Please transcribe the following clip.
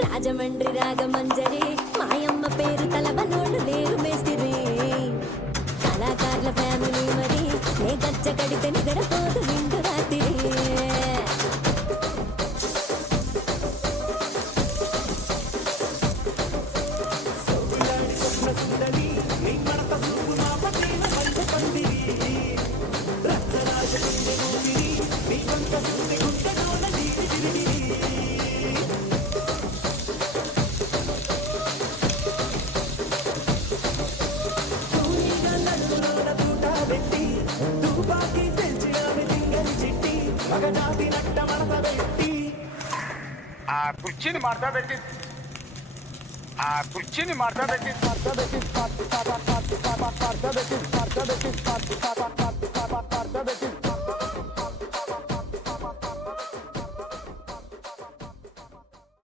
రాజమండ్రి రాగమంజరి మాయమ్మ పేరు తలబనోళ్ళు లేరు మేస్తిరి కళాకారుల ఫ్యామిలీ మరి నే గచ్చ కడితే నిగడపోదు నిండు రాత్రి ఆ కుర్చీని మార్తా పెట్టి